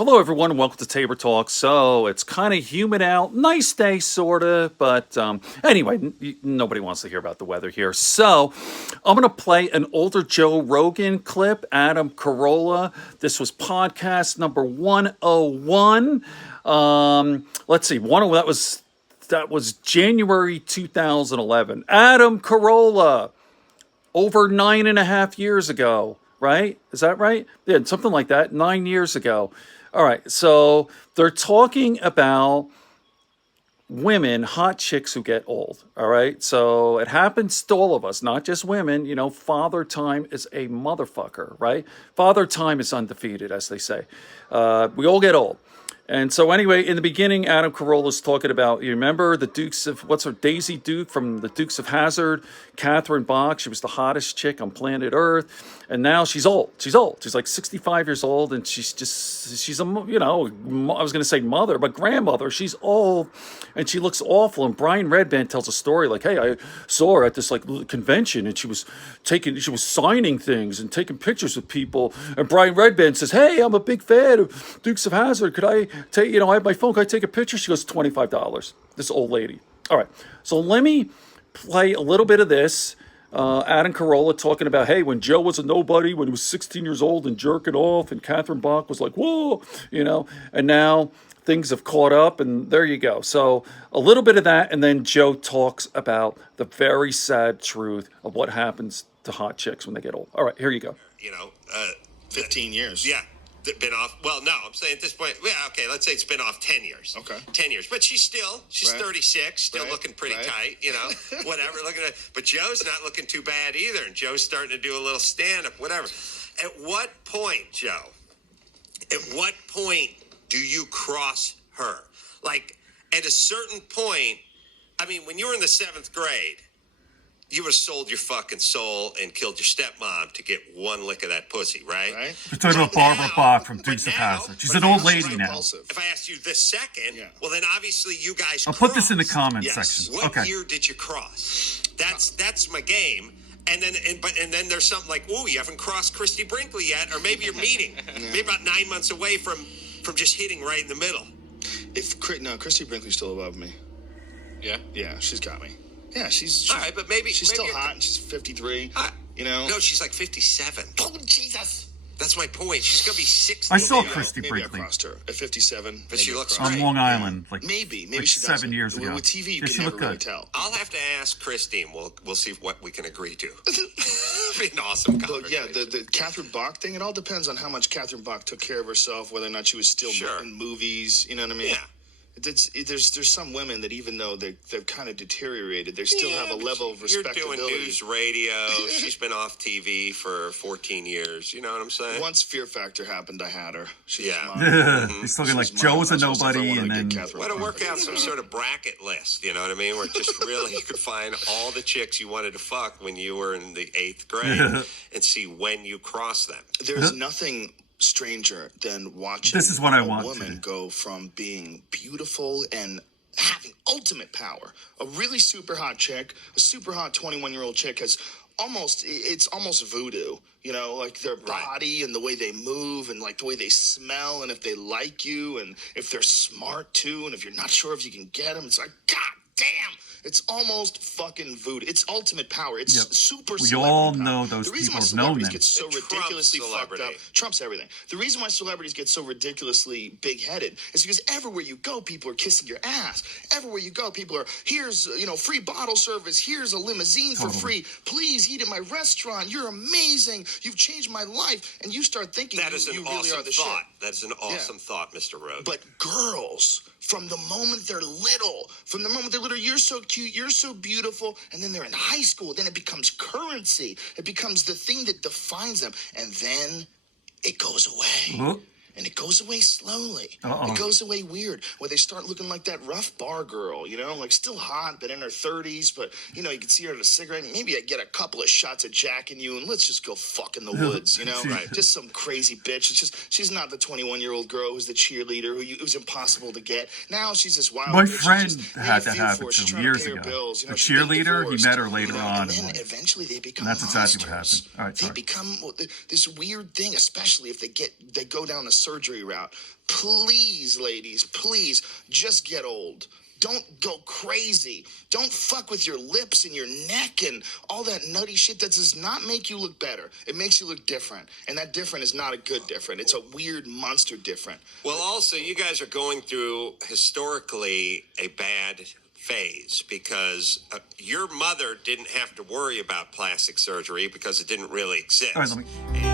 Hello, everyone, and welcome to Tabor Talk. So it's kind of humid out, nice day, sort of, but anyway, nobody wants to hear about the weather here. So I'm going to play an older Joe Rogan clip, Adam Corolla. This was podcast number 101. Let's see, that was January 2011. Adam Corolla, over 9.5 years ago, right? Is that right? Yeah, something like that, 9 years ago. All right, so they're talking about women, hot chicks who get old. All right, so it happens to all of us, not just women. You know, father time is a motherfucker, right? Father time is undefeated, as they say. We all get old. And so anyway, in the beginning, Adam Carolla's talking about, you remember the Dukes of, what's her, Daisy Duke from the Dukes of Hazzard, Catherine Bach. She was the hottest chick on planet Earth. And now she's old. She's old. She's like 65 years old. And she's a, you know, I was going to say mother, but grandmother. She's old and she looks awful. And Brian Redband tells a story like, hey, I saw her at this like convention and she was signing things and taking pictures with people. And Brian Redband says, hey, I'm a big fan of Dukes of Hazzard. Could I take, I have my phone. Can I take a picture? She goes, $25. This old lady. All right. So let me play a little bit of this. Adam Corolla talking about, hey, when Joe was a nobody, when he was 16 years old and jerking off, and Catherine Bach was like, whoa, and now things have caught up, and there you go. So a little bit of that, and then Joe talks about the very sad truth of what happens to hot chicks when they get old. All right, here you go. 15 years. Yeah. Been off. Well, no, I'm saying at this point, yeah, okay, let's say it's been off 10 years. Okay. 10 years. But she's Right. 36, still Right. looking pretty Right. tight, whatever. Looking at, but Joe's not looking too bad either. And Joe's starting to do a little stand up, whatever. At what point, Joe, do you cross her? Like, at a certain point, I mean, when you were in the 7th grade, you would have sold your fucking soul and killed your stepmom to get one lick of that pussy, right? We're talking about Barbara Bach from Dukes of Hazzard. She's an old lady now. If I asked you this second, well, then obviously you guys I'll put this in the comments section. What year did you cross? That's my game. And then there's something like, ooh, you haven't crossed Christy Brinkley yet, or maybe you're meeting, maybe about 9 months away from just hitting right in the middle. Christy Brinkley's still above me. Yeah, she's got me. Yeah, she's all right, but maybe she's still hot and she's 53. No, she's like 57. Oh, Jesus. That's my point. She's gonna be 60. I saw Christy Maybe Brinkley. I crossed her at 57. But she looks on great. Long Island, like maybe like she 7 doesn't. years ago. With TV, you she can never looked really good. tell. I'll have to ask Christy, and we'll see what we can agree to. It'd be an awesome conversation. But yeah, the Catherine Bach thing, it all depends on how much Catherine Bach took care of herself, whether or not she was still in movies, you know what I mean? Yeah. There's some women that even though they've kind of deteriorated, they still have a level of respectability. You're doing news radio. She's been off TV for 14 years. You know what I'm saying? Once Fear Factor happened, I had her. He's talking like Joe was a nobody, and then why to work out some sort of bracket list? You know what I mean? Where just really you could find all the chicks you wanted to fuck when you were in the 8th grade, and see when you cross them. There's nothing stranger than watching a woman go from being beautiful and having ultimate power. A really super hot chick, a super hot 21-year-old chick has it's almost voodoo, like their body and the way they move and like the way they smell and if they like you and if they're smart too and if you're not sure if you can get them, it's like, God damn. It's almost fucking voodoo. It's ultimate power. It's super We all power. know those the reason people why have known celebrities them. get so ridiculously fucked up. Trumps everything. The reason why celebrities get so ridiculously big-headed is because everywhere you go, people are kissing your ass. Everywhere you go, people are, here's, free bottle service. Here's a limousine for free. Please eat at my restaurant. You're amazing. You've changed my life. And you start thinking that is you an really awesome are the thought. shit. That's an awesome thought, Mr. Rogan. But girls, from the moment they're little, you're so cute, you're so beautiful, and then they're in high school, then it becomes currency. It becomes the thing that defines them, and then it goes away. And it goes away slowly. It goes away weird, where they start looking like that rough bar girl, like still hot, but in her 30s. But, you can see her at a cigarette. Maybe I get a couple of shots of Jack in you, and let's just go fuck in the woods, Right. Just some crazy bitch. It's just, she's not the 21-year-old girl who's the cheerleader who it was impossible to get. Now she's this wild My bitch. friend had that happen to him years ago. Bills, the cheerleader, he met her later on. And then eventually they become that's exactly what monsters. happened. All right, they become this weird thing, especially if they go down a surgery route. Please, ladies, please just get old. Don't go crazy. Don't fuck with your lips and your neck and all that nutty shit. That does not make you look better. It makes you look different. And that different is not a good different. It's a weird monster different. Well, also, you guys are going through historically a bad phase because your mother didn't have to worry about plastic surgery because it didn't really exist. All right, let me.